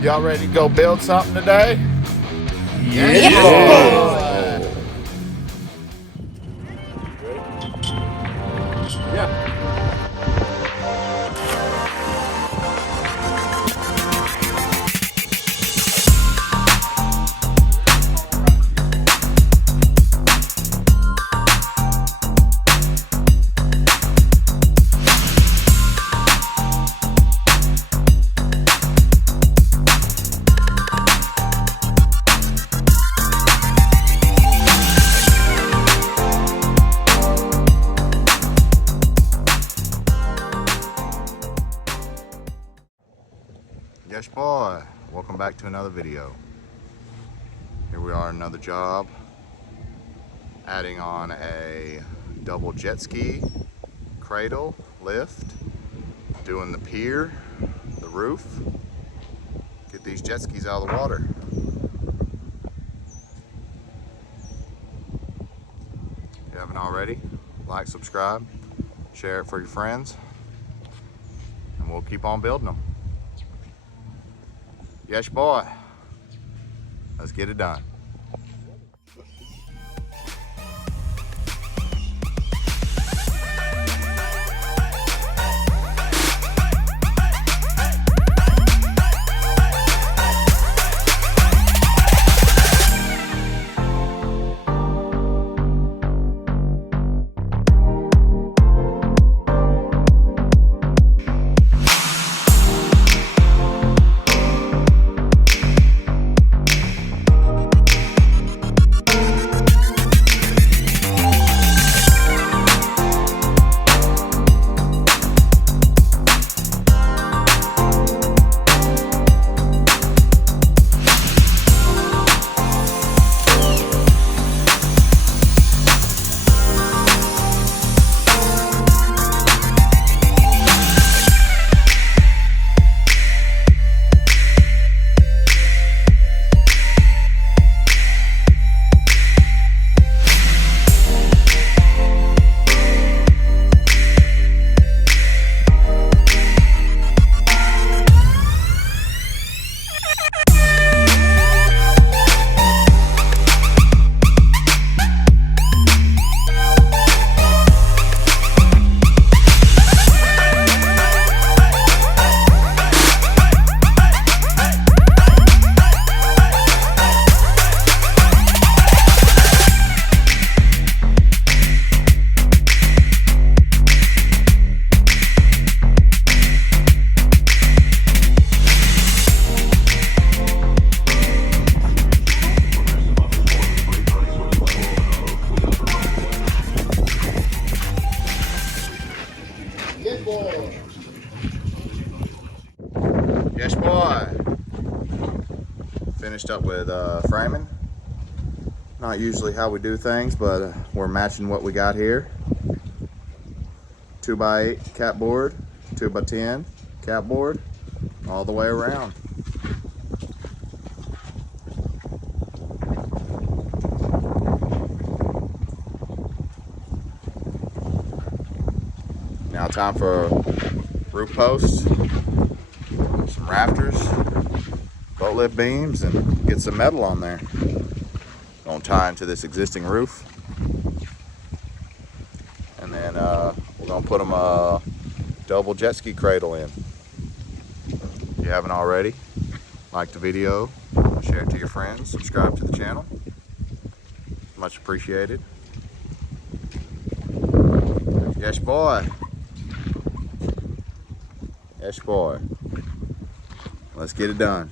Y'all ready to go build something today? Yes, boy. Yeah. Yes, boy. Welcome back to another video. Here we are, another job. Adding on a double jet ski cradle lift. Doing the pier, the roof. Get these jet skis out of the water. If you haven't already, like, subscribe, share it for your friends, and we'll keep on building them. Yes, boy. Let's get it done. Yes, boy. Finished up with framing. Not usually how we do things, but we're matching what we got here. 2x8 cap board, 2x10 cap board, all the way around. Now time for roof posts, some rafters, boat lift beams, and get some metal on there. Gonna tie into this existing roof, and then we're gonna put them a double jet ski cradle in. If you haven't already, like the video, share it to your friends, subscribe to the channel. Much appreciated. Yes, boy. Yes, boy. Let's get it done.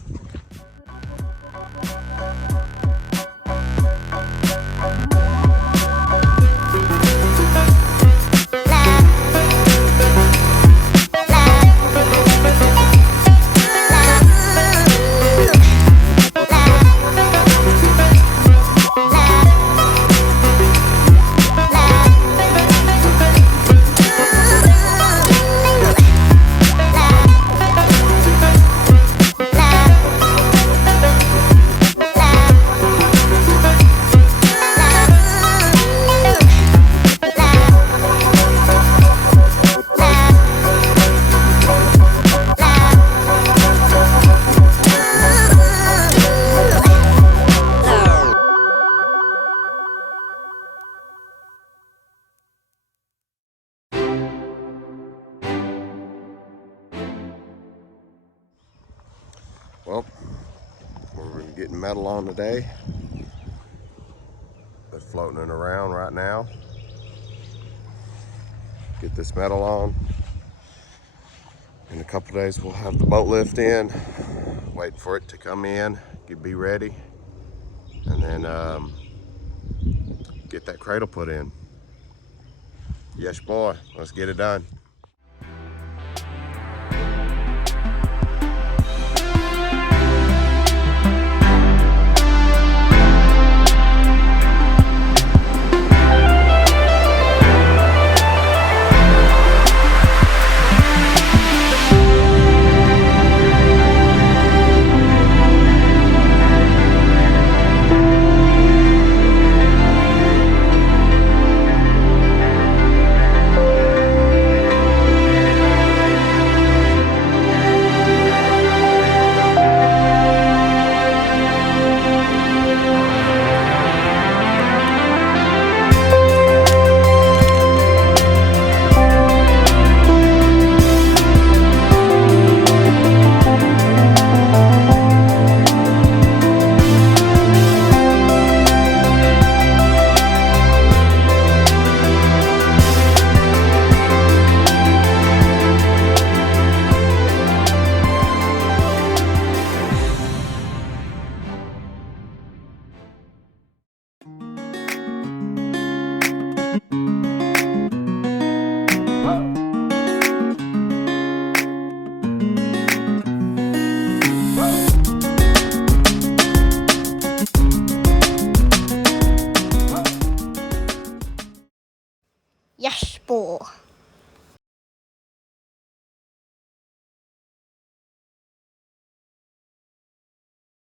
Well, we're getting metal on today. It's floating around right now. Get this metal on. In a couple days we'll have the boat lift in. Waiting for it to come in, be ready, and then get that cradle put in. Yes, boy, let's get it done. Yes, boy.